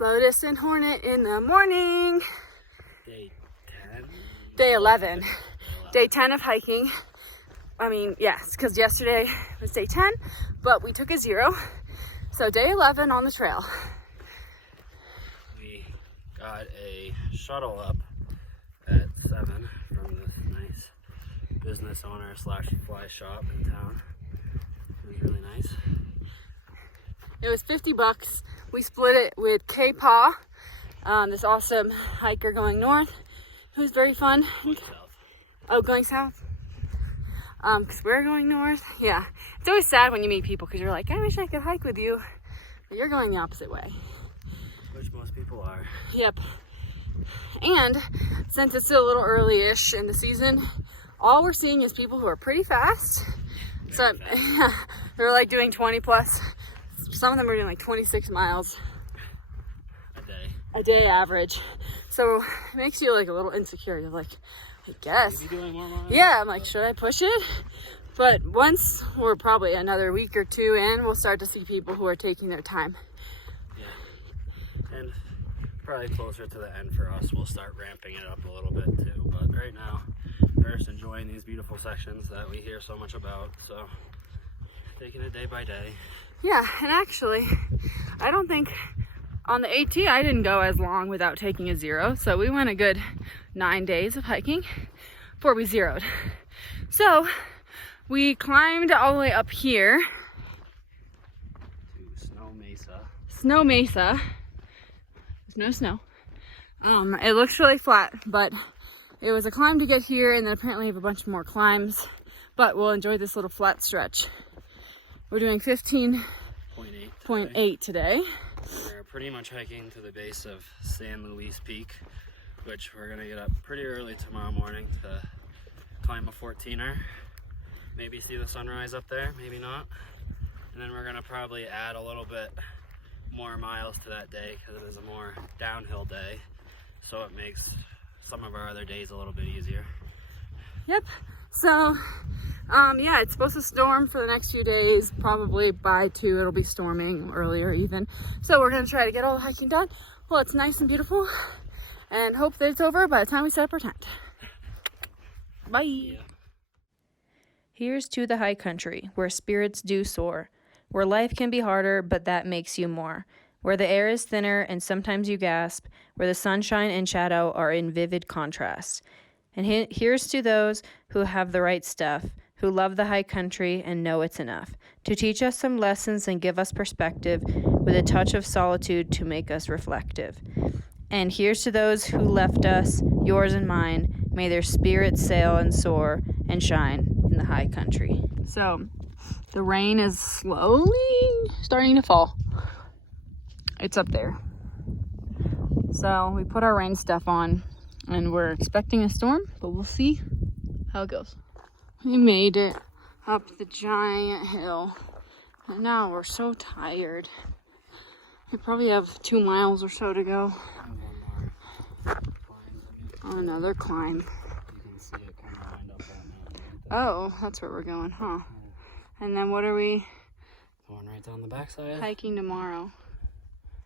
Lotus and Hornet in the morning. Day 10? Day 11. Day 10 of hiking. I mean, yes, because yesterday was day 10, but we took a 0. So day 11 on the trail. We got a shuttle up at 7 from this nice business owner slash fly shop in town. It was really nice. It was $50. We split it with K-Paw, this awesome hiker going north. It was very fun. Going south. Oh, going south? Because we're going north. Yeah. It's always sad when you meet people because you're like, I wish I could hike with you. But you're going the opposite way. Which most people are. Yep. And since it's still a little early-ish in the season, all we're seeing is people who are pretty fast. So they're like doing 20 plus. Some of them are doing like 26 miles a day average. So it makes you like a little insecure. You're like, I guess. Maybe doing more miles? Yeah, I'm like, should I push it? But once we're probably another week or two in, we'll start to see people who are taking their time. Yeah. And probably closer to the end for us, we'll start ramping it up a little bit too. But right now, we're just enjoying these beautiful sections that we hear so much about. So taking it day by day. Yeah, and actually, I don't think on the AT I didn't go as long without taking a 0. So we went a good 9 days of hiking before we zeroed. So we climbed all the way up here. To Snow Mesa. Snow Mesa. There's no snow. It looks really flat, but it was a climb to get here, and then apparently we have a bunch more climbs. But we'll enjoy this little flat stretch. We're doing 15.8 today. We're pretty much hiking to the base of San Luis Peak, which we're gonna get up pretty early tomorrow morning to climb a 14er. Maybe see the sunrise up there, maybe not. And then we're gonna probably add a little bit more miles to that day because it is a more downhill day. So it makes some of our other days a little bit easier. Yep. So, yeah, it's supposed to storm for the next few days. Probably by 2 it'll be storming, earlier even. So we're gonna try to get all the hiking done. Well, it's nice and beautiful, and hope that it's over by the time we set up our tent. Bye. Yeah. Here's to the high country, where spirits do soar, where life can be harder, but that makes you more, where the air is thinner and sometimes you gasp, where the sunshine and shadow are in vivid contrast. And here's to those who have the right stuff, who love the high country and know it's enough, to teach us some lessons and give us perspective, with a touch of solitude to make us reflective. And here's to those who left us, yours and mine, may their spirits sail and soar and shine in the high country. So, the rain is slowly starting to fall. It's up there. So, we put our rain stuff on, and we're expecting a storm, but we'll see how it goes. We made it up the giant hill, and now we're so tired. We probably have 2 miles or so to go. On another climb. You can see it kind of lined up that mountain. Oh, that's where we're going, huh? And then what are we Going right down the backside. hiking tomorrow?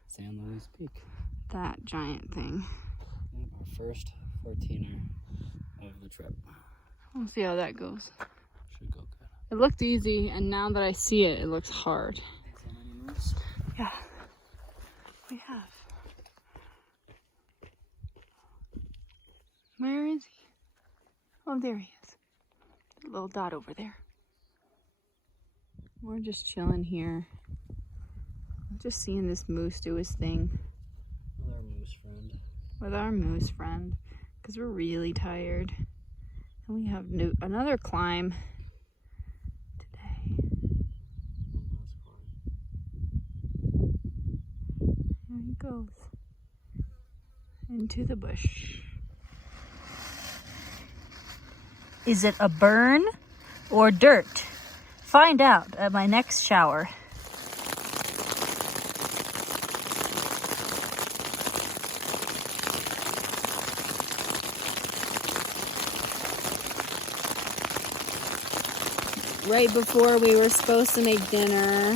San Luis Peak. That giant thing. Our first 14er of the trip. We'll see how that goes. Should go good. It looked easy, and now that I see it, it looks hard. So many moves. Yeah, we have. Where is he? Oh, there he is. That little dot over there. We're just chilling here. Just seeing this moose do his thing With our moose friend. with our moose friend, because we're really tired. And we have another climb today. One last climb. There he goes. Into the bush. Is it a burn or dirt? Find out at my next shower. Right before we were supposed to make dinner,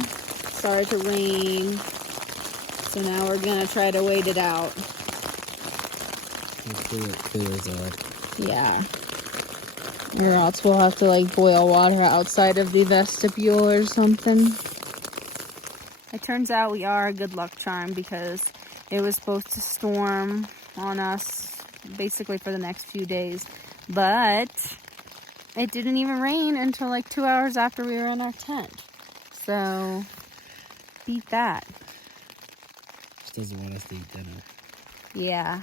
started to rain. So now we're gonna try to wait it out. Hopefully it clears up. Yeah. Or else we'll have to like boil water outside of the vestibule or something. It turns out we are a good luck charm because it was supposed to storm on us basically for the next few days. But it didn't even rain until like 2 hours after we were in our tent. So, beat that. Just doesn't want us to eat dinner. Yeah.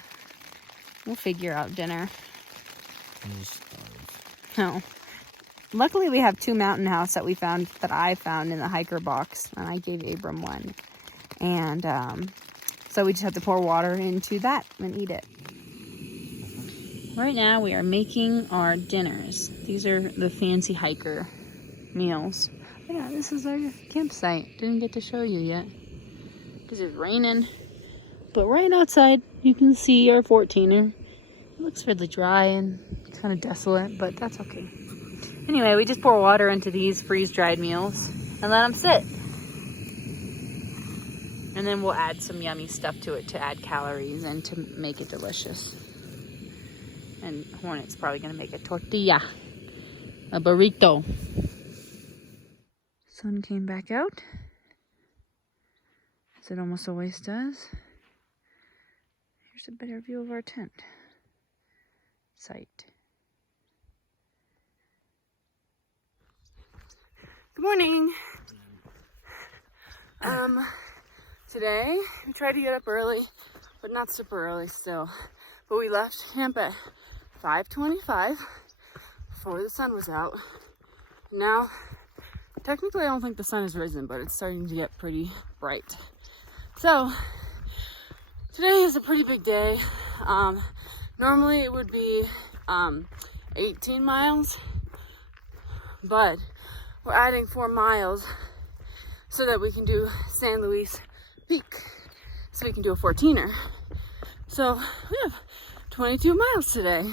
We'll figure out dinner. We'll starve. No. Luckily, we have 2 mountain house that I found in the hiker box. And I gave Abram one. And so we just have to pour water into that and eat it. Right now, we are making our dinners. These are the fancy hiker meals. Yeah, this is our campsite. Didn't get to show you yet because it's raining. But right outside, you can see our 14er. It looks really dry and kind of desolate, but that's okay. Anyway, we just pour water into these freeze-dried meals and let them sit. And then we'll add some yummy stuff to it to add calories and to make it delicious. And Hornet's probably gonna make a tortilla, a burrito. Sun came back out, as it almost always does. Here's a better view of our tent site. Good morning. Today we tried to get up early, but not super early still. But we left camp at 5:25 before the sun was out. Now, technically I don't think the sun has risen, but it's starting to get pretty bright. So, today is a pretty big day. Normally it would be 18 miles, but we're adding 4 miles so that we can do San Luis Peak. So we can do a 14er. So we have 22 miles today.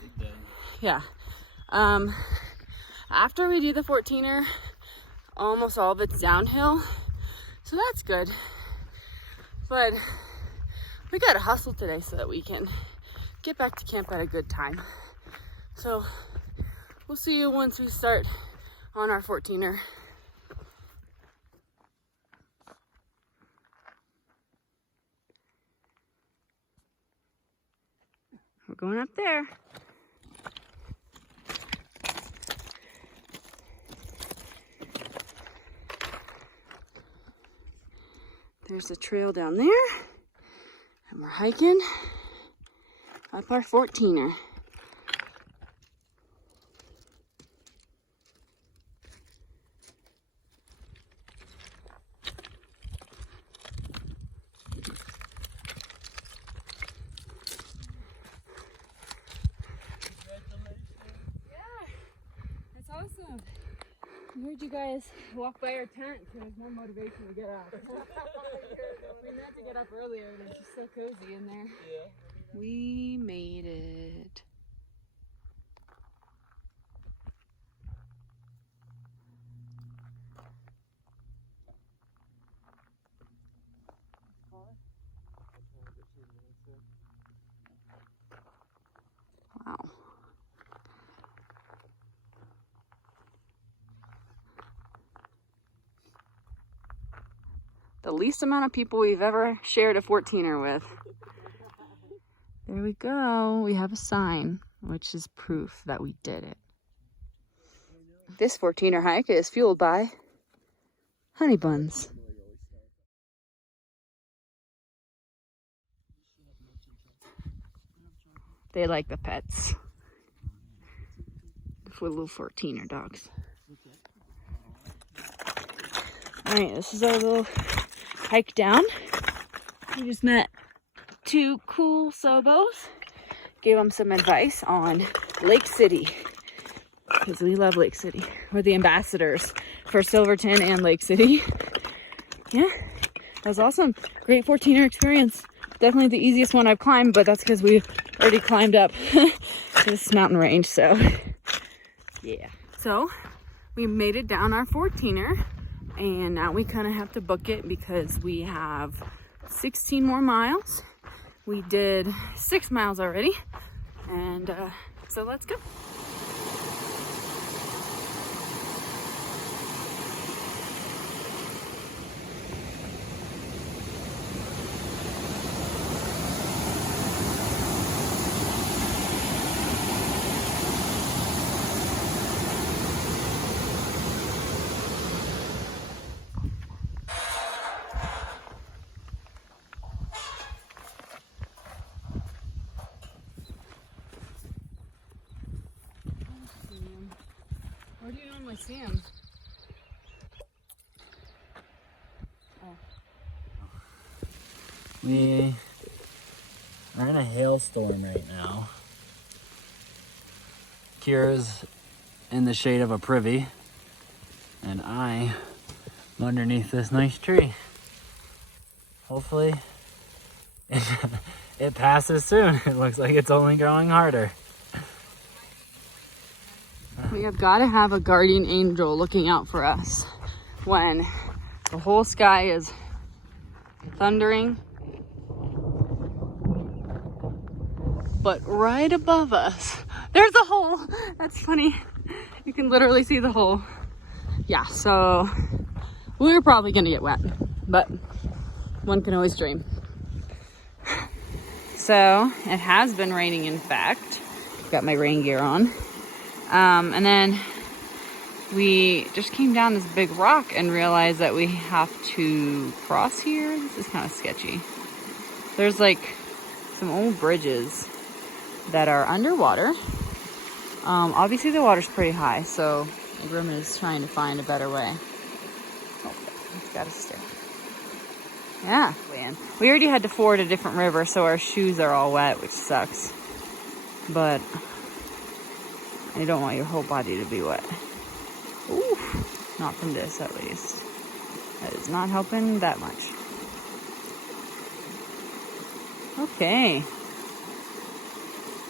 Big day. Yeah. After we do the 14er, almost all of it's downhill. So that's good. But we gotta hustle today so that we can get back to camp at a good time. So we'll see you once we start on our 14er. We're going up there. There's a trail down there. And we're hiking up our 14er. Awesome. I heard you guys walk by our tent, so there's more motivation to get up. We meant to get up earlier, but it's just so cozy in there. Yeah. We made it. Wow. The least amount of people we've ever shared a 14er with. There we go. We have a sign, which is proof that we did it. This 14er hike is fueled by honey buns. They like the pets. For little 14er dogs. Alright, this is our little hike down. We just met 2 cool Sobos. Gave them some advice on Lake City. Because we love Lake City. We're the ambassadors for Silverton and Lake City. Yeah, that was awesome. Great 14er experience. Definitely the easiest one I've climbed, but that's because we already climbed up this mountain range, so yeah. So we made it down our 14er. And now we kind of have to book it because we have 16 more miles. We did 6 miles already. And so let's go. Where do you normally see him? We are in a hailstorm right now. Kira's in the shade of a privy, and I'm underneath this nice tree. Hopefully, it passes soon. It looks like it's only growing harder. We have got to have a guardian angel looking out for us when the whole sky is thundering. But right above us, there's a hole. That's funny. You can literally see the hole. Yeah, so we're probably gonna get wet, but one can always dream. So it has been raining, in fact. Got my rain gear on. And then we just came down this big rock and realized that we have to cross here. This is kind of sketchy. There's like some old bridges that are underwater. Obviously the water's pretty high, so Abram is trying to find a better way. Oh, it's got to stay. Yeah, man. We already had to ford a different river, so our shoes are all wet, which sucks. But you don't want your whole body to be wet. Ooh, not from this at least. That is not helping that much. Okay.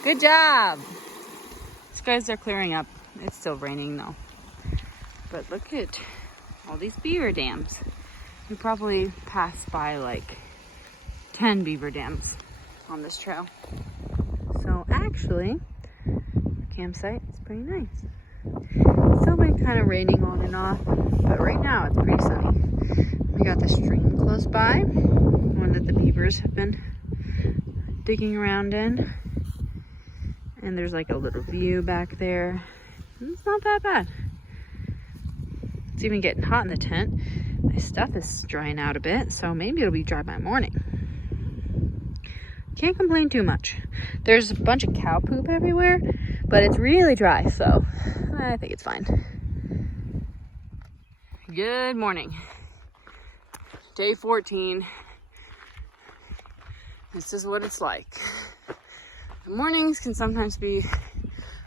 Good job. Skies are clearing up. It's still raining though. But look at all these beaver dams. We probably passed by like 10 beaver dams on this trail. So actually, campsite is pretty nice. It's still been kind of raining on and off, but right now it's pretty sunny. We got the stream close by, one that the beavers have been digging around in. And there's like a little view back there. It's not that bad. It's even getting hot in the tent. My stuff is drying out a bit, so maybe it'll be dry by morning. Can't complain too much. There's a bunch of cow poop everywhere, but it's really dry, so I think it's fine. Good morning. Day 14. This is what it's like. The mornings can sometimes be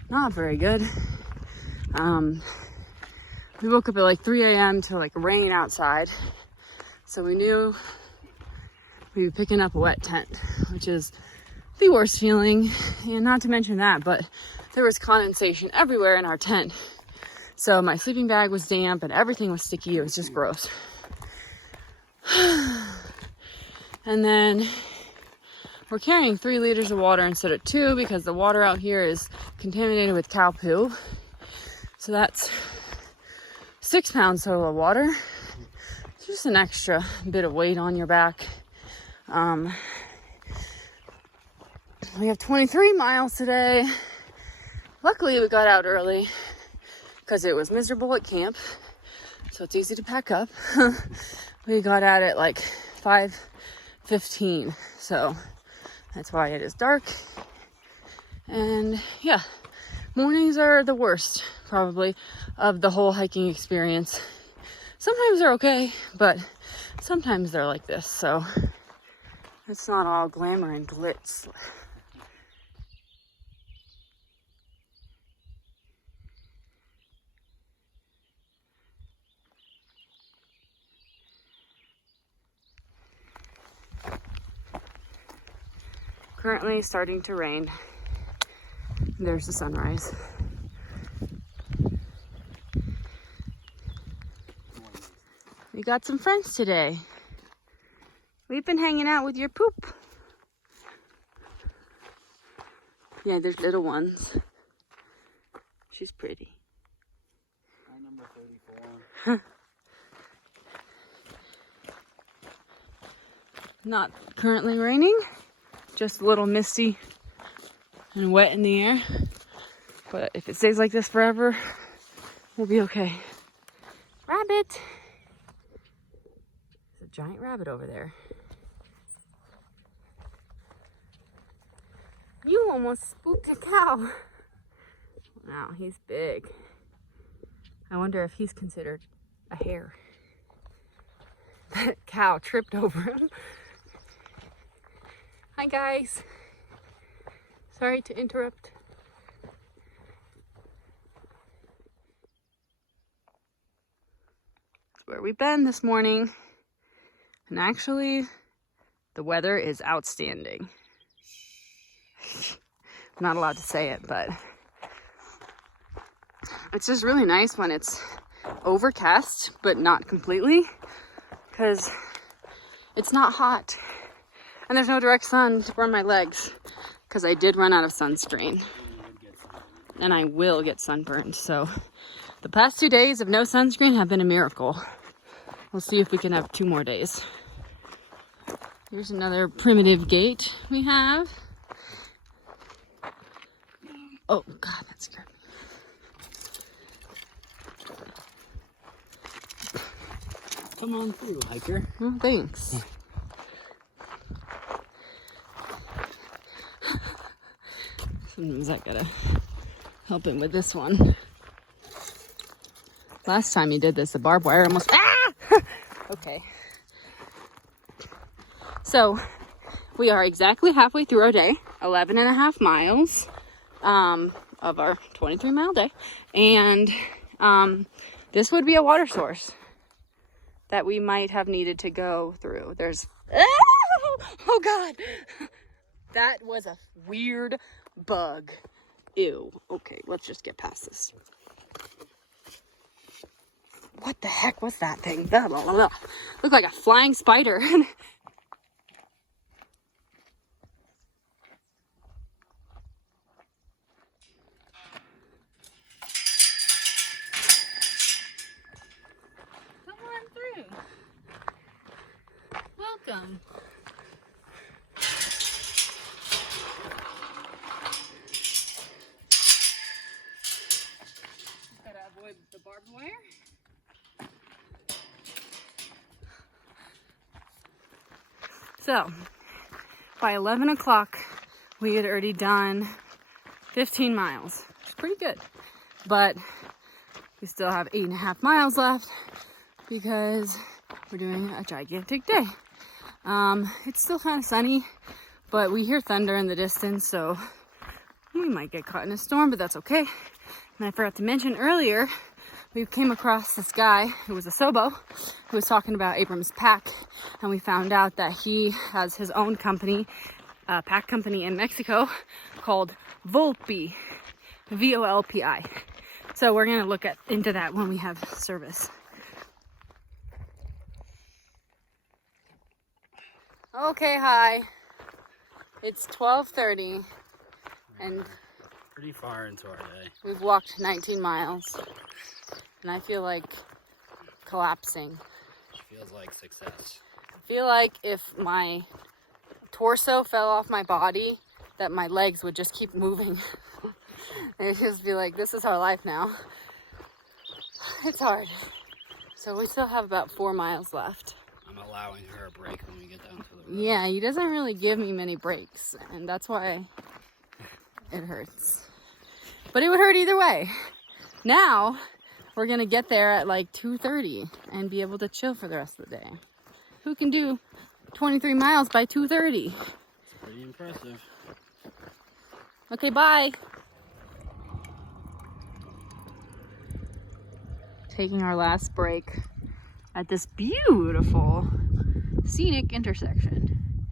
not very good. We woke up at like 3 a.m. to like rain outside. So we knew we'd be picking up a wet tent, which is the worst feeling. And not to mention that, but there was condensation everywhere in our tent. So my sleeping bag was damp and everything was sticky. It was just gross. And then we're carrying 3 liters of water instead of 2 because the water out here is contaminated with cow poo. So that's 6 pounds total of water. It's just an extra bit of weight on your back. We have 23 miles today. Luckily we got out early because it was miserable at camp. So it's easy to pack up. We got out at like 5:15. So that's why it is dark. And yeah, mornings are the worst probably of the whole hiking experience. Sometimes they're okay, but sometimes they're like this. So it's not all glamour and glitz. Currently starting to rain. There's the sunrise. We got some friends today. We've been hanging out with your poop. Yeah, there's little ones. She's pretty. My number 34. Not currently raining, just a little misty and wet in the air. But if it stays like this forever, we'll be okay. Rabbit! There's a giant rabbit over there. You almost spooked a cow. Wow, he's big. I wonder if he's considered a hare. That cow tripped over him. Hi guys. Sorry to interrupt. That's where we've been this morning. And actually, the weather is outstanding. I'm not allowed to say it, but it's just really nice when it's overcast, but not completely, because it's not hot. And there's no direct sun to burn my legs, because I did run out of sunscreen. And I will get sunburned. So the past 2 days of no sunscreen have been a miracle. We'll see if we can have 2 more days. Here's another primitive gate we have. Oh God, that scared me. Come on through, hiker. Oh, thanks. Sometimes I gotta help him with this one. Last time he did this, the barbed wire almost... Ah! Okay. So, we are exactly halfway through our day. 11.5 miles of our 23-mile day. And this would be a water source that we might have needed to go through. There's... Oh God! That was a weird bug. Ew. Okay, let's just get past this. What the heck was that thing? Blah, blah, blah, blah. Looked like a flying spider. Come on through. Welcome. Gotta avoid the barbed wire. So, by 11 o'clock, we had already done 15 miles, which is pretty good. But we still have 8.5 miles left because we're doing a gigantic day. It's still kind of sunny, but we hear thunder in the distance, so we might get caught in a storm, but that's okay. And I forgot to mention earlier, we came across this guy who was a SOBO who was talking about Abram's pack, and we found out that he has his own company, pack company in Mexico called Volpi, V-O-L-P-I. So we're gonna look into that when we have service. Okay, hi. It's 12:30 and Pretty far into our day. we've walked 19 miles. And I feel like collapsing. Feels like success. I feel like if my torso fell off my body, that my legs would just keep moving. It'd just be like, this is our life now. It's hard. So we still have about 4 miles left. I'm allowing her a break when we get down to the road. Yeah, he doesn't really give me many breaks, and that's why it hurts. But it would hurt either way. Now, we're gonna get there at like 2:30 and be able to chill for the rest of the day. Who can do 23 miles by 2:30? It's pretty impressive. Okay, bye. Taking our last break at this beautiful scenic intersection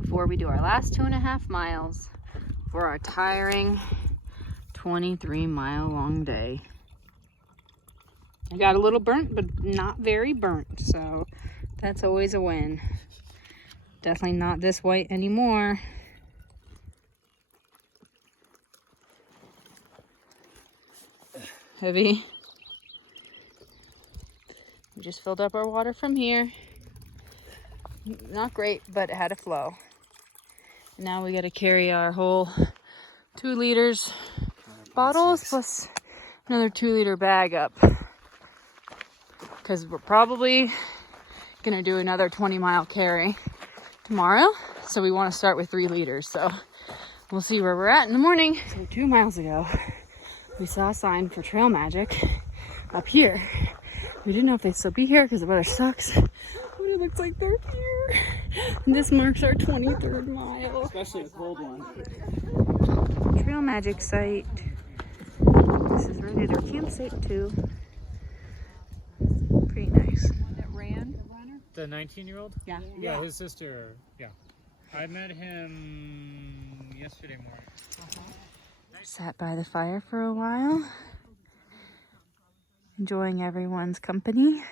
before we do our last 2.5 miles for our tiring 23-mile long day. I got a little burnt, but not very burnt, so that's always a win. Definitely not this white anymore. Heavy. We just filled up our water from here. Not great, but it had a flow. Now we got to carry our whole 2 liters bottles plus another 2-liter bag up, because we're probably gonna do another 20-mile carry tomorrow. So we want to start with 3 liters. So we'll see where we're at in the morning. So 2 miles ago, we saw a sign for Trail Magic up here. We didn't know if they'd still be here because the weather sucks. But it looks like they're here. And this marks our 23rd mile. Especially a cold one. Trail Magic site. This is right at our campsite too. Pretty nice. That ran? The 19-year-old? Yeah. Yeah, his sister. Yeah. I met him yesterday morning. Sat by the fire for a while, enjoying everyone's company.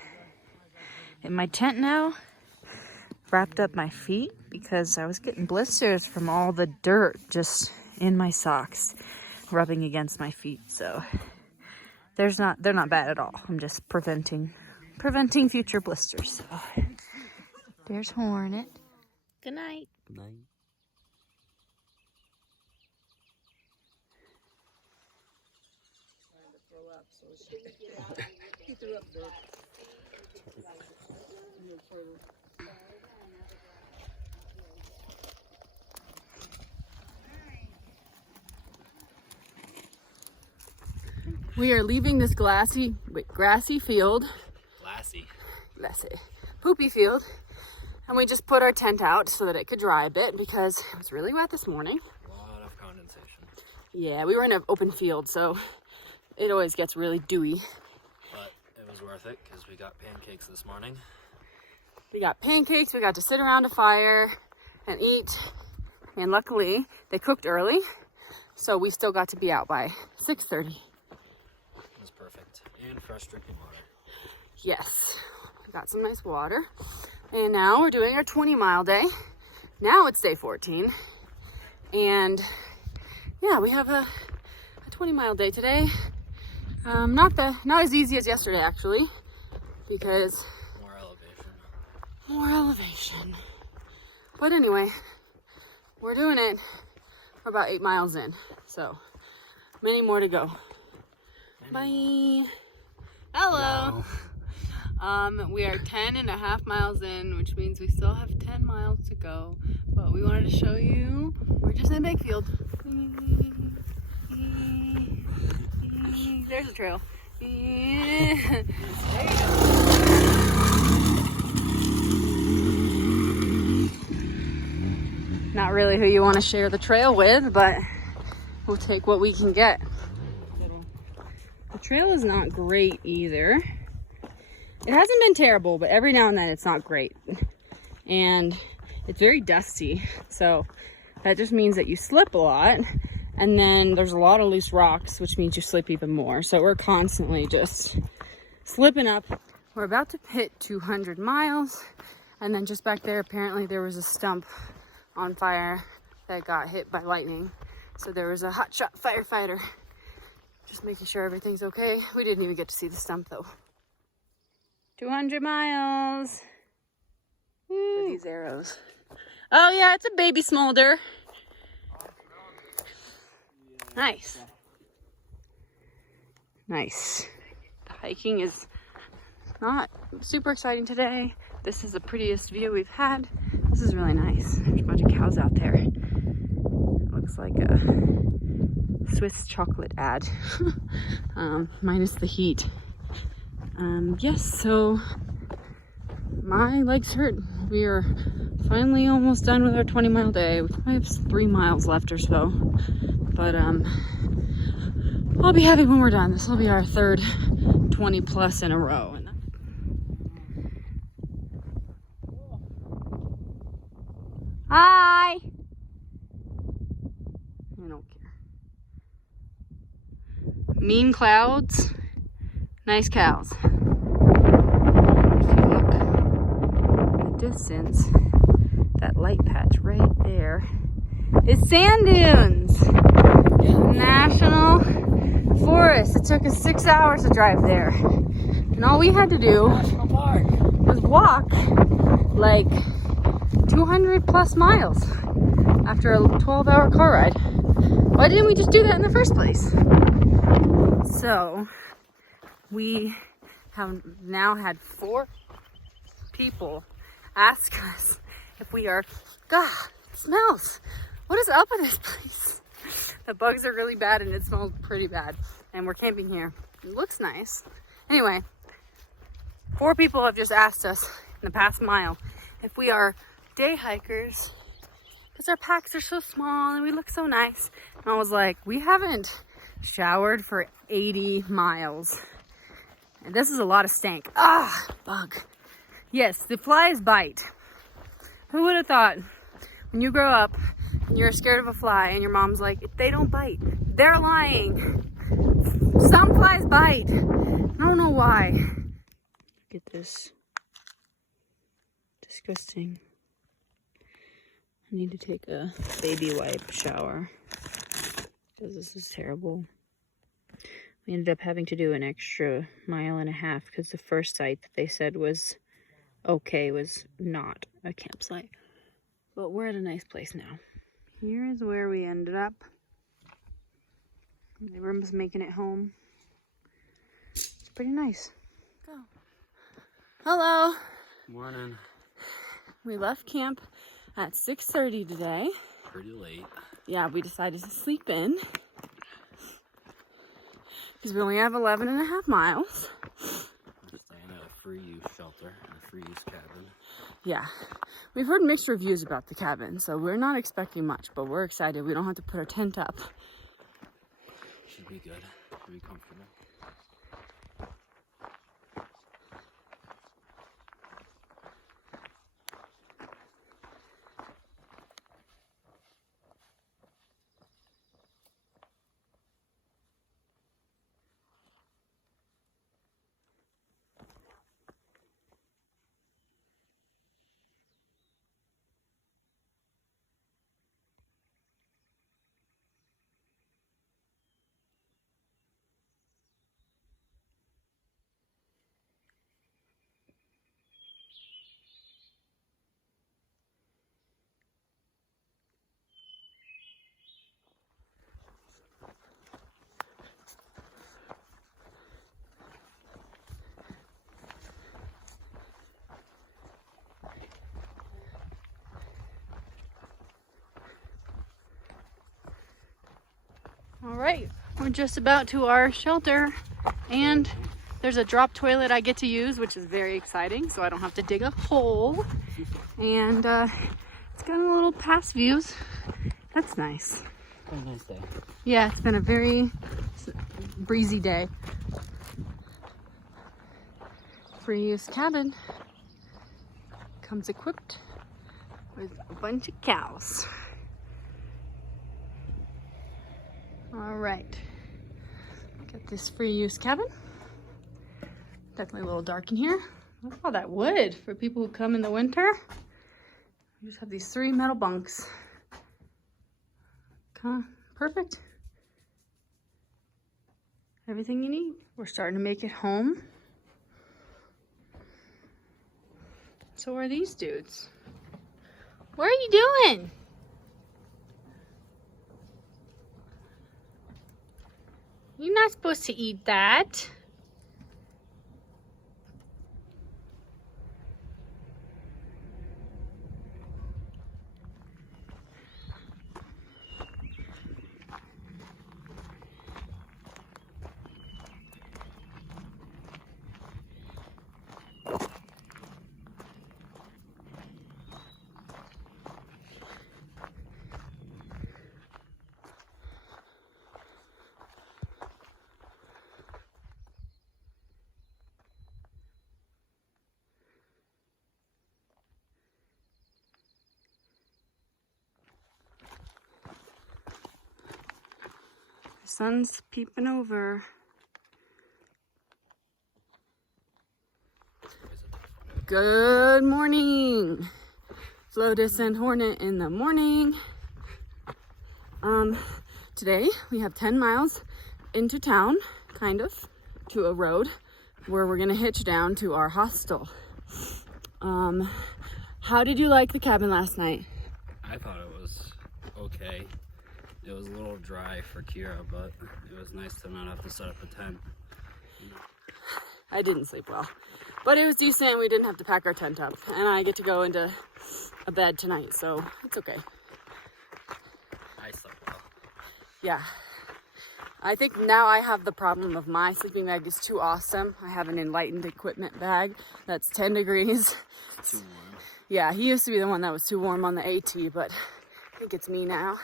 In my tent now, wrapped up my feet because I was getting blisters from all the dirt just in my socks, rubbing against my feet. So they're not bad at all. I'm just preventing future blisters. So there's Hornet. Good night. Good night. We are leaving this grassy field. Poopy field. And we just put our tent out so that it could dry a bit because it was really wet this morning. A lot of condensation. Yeah, we were in an open field, so it always gets really dewy. But it was worth it because we got pancakes this morning. We got pancakes, we got to sit around a fire and eat. And luckily, they cooked early, so we still got to be out by 6:30. It was perfect. And fresh drinking water. Yes, we got some nice water. And now we're doing our 20-mile day. Now it's day 14. And yeah, we have a 20-mile day today. Not as easy as yesterday, actually, because more elevation. But anyway, we're doing it. We're about 8 miles in, so many more to go. Bye. Hello. We are 10.5 miles in, which means we still have 10 miles to go. But we wanted to show you, we're just in a big field. There's a trail. There you go. Not really who you want to share the trail with, but we'll take what we can get. The trail is not great either. It hasn't been terrible, but every now and then it's not great. And it's very dusty, so that just means that you slip a lot. And then there's a lot of loose rocks, which means you slip even more. So we're constantly just slipping up. We're about to hit 200 miles. And then just back there, apparently there was a stump on fire that got hit by lightning. So there was a hotshot firefighter just making sure everything's okay. We didn't even get to see the stump though. 200 miles. Woo. For these arrows. Oh yeah, it's a baby smolder. Nice. Nice. The hiking is not super exciting today. This is the prettiest view we've had. This is really nice. There's a bunch of cows out there. It looks like a Swiss chocolate ad. Minus the heat. Yes, so my legs hurt. We are finally almost done with our 20-mile day. We probably have 3 miles left or so. But I'll be happy when we're done. This will be our third 20 plus in a row. Hi! I don't care. Mean clouds, nice cows. If you look in the distance, That light patch right there is sand dunes. National Forest. It took us 6 hours to drive there. And all we had to do was walk like 200 plus miles after a 12-hour car ride. Why didn't we just do that in the first place? So we have now had 4 people ask us if we are, God, it smells. What is up with this place? The bugs are really bad and it smells pretty bad. And we're camping here. It looks nice. Anyway, 4 people have just asked us in the past mile if we are day hikers because our packs are so small and we look so nice. And I was like, we haven't showered for 80 miles. And this is a lot of stank. Ah, bug. Yes, the flies bite. Who would have thought when you grow up and you're scared of a fly and your mom's like, they don't bite. They're lying. Some flies bite. I don't know why. Look at this. Disgusting. I need to take a baby wipe shower because this is terrible. We ended up having to do an extra 1.5 miles because the first site that they said was okay was not a campsite. But we're at a nice place now. Here is where we ended up. Everyone's making it home. It's pretty nice. Go. Hello. Morning. We left camp at 6:30 today. Pretty late. Yeah, we decided to sleep in because we only have 11.5 miles. We're staying at a free use shelter, a free use cabin. Yeah, we've heard mixed reviews about the cabin, so we're not expecting much, but we're excited. We don't have to put our tent up. Should be good. Should be comfortable. All right, we're just about to our shelter, and there's a drop toilet I get to use, which is very exciting, so I don't have to dig a hole. And it's got a little pass views. That's nice. What a nice day. Yeah, it's been a very breezy day. Free use cabin comes equipped with a bunch of cows. All right, got this free use cabin. Definitely a little dark in here. Look at all that wood for people who come in the winter. We just have these 3 metal bunks. Okay, perfect. Everything you need. We're starting to make it home. So are these dudes. What are you doing? You're not supposed to eat that. The sun's peeping over. Good morning. It's slow descent Hornet in the morning. Today we have 10 miles into town, kind of, to a road where we're gonna hitch down to our hostel. How did you like the cabin last night? I thought it was okay. It was a little dry for Kira, but it was nice to not have to set up a tent. I didn't sleep well, but it was decent. We didn't have to pack our tent up, and I get to go into a bed tonight, so it's okay. I slept well. Yeah. I think now I have the problem of my sleeping bag is too awesome. I have an Enlightened equipment bag that's 10 degrees. Too warm. Yeah, he used to be the one that was too warm on the AT, but I think it's me now.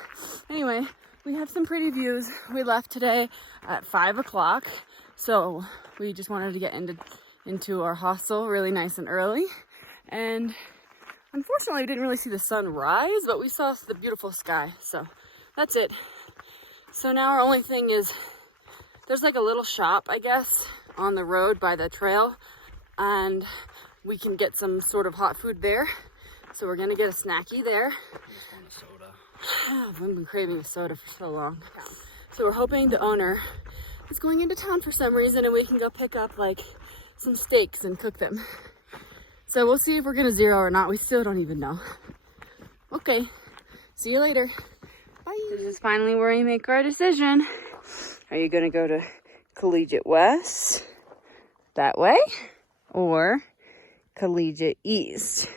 Anyway, we have some pretty views. We left today at 5 o'clock, so we just wanted to get into our hostel really nice and early. And unfortunately, we didn't really see the sun rise, but we saw the beautiful sky, so that's it. So now our only thing is, there's like a little shop, I guess, on the road by the trail, and we can get some sort of hot food there. So we're gonna get a snacky there. I've been craving a soda for so long. So we're hoping the owner is going into town for some reason and we can go pick up like some steaks and cook them. So we'll see if we're gonna zero or not. We still don't even know. Okay, see you later. Bye. This is finally where we make our decision. Are you gonna go to Collegiate West, that way, or Collegiate East,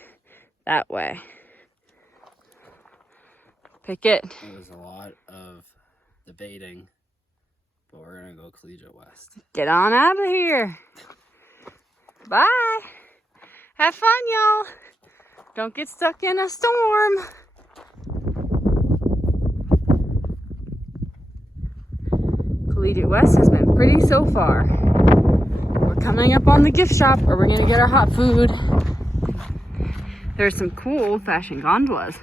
that way? Pick it. It was a lot of debating, but we're gonna go Collegiate West. Get on out of here. Bye. Have fun, y'all. Don't get stuck in a storm. Collegiate West has been pretty so far. We're coming up on the gift shop where we're gonna get our hot food. There's some cool old-fashioned gondolas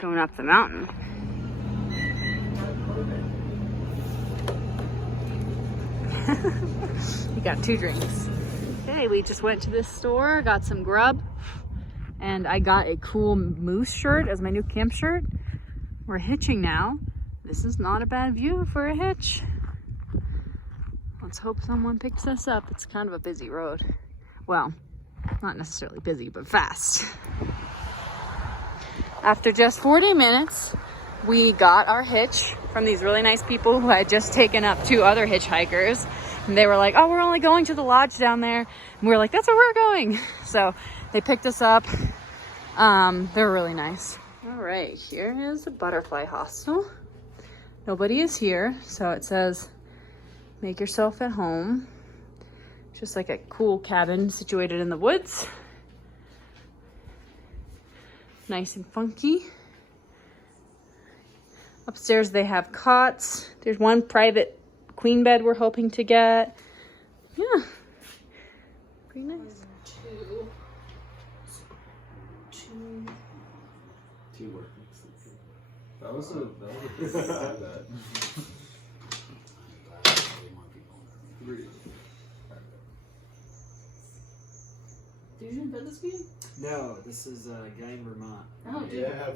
going up the mountain. We got 2 drinks. Okay, we just went to this store, got some grub, and I got a cool moose shirt as my new camp shirt. We're hitching now. This is not a bad view for a hitch. Let's hope someone picks us up. It's kind of a busy road. Well, not necessarily busy, but fast. After just 40 minutes, we got our hitch from these really nice people who had just taken up 2 other hitchhikers. And they were like, oh, we're only going to the lodge down there. And we were like, that's where we're going. So they picked us up. They were really nice. All right, here is the butterfly hostel. Nobody is here, so it says, make yourself at home. Just like a cool cabin situated in the woods. Nice and funky. Upstairs they have cots. There's one private queen bed we're hoping to get. Yeah, pretty nice. Two workers. That was a that. Did you invent this meeting? No, this is a guy in Vermont. Oh, dude. Yeah,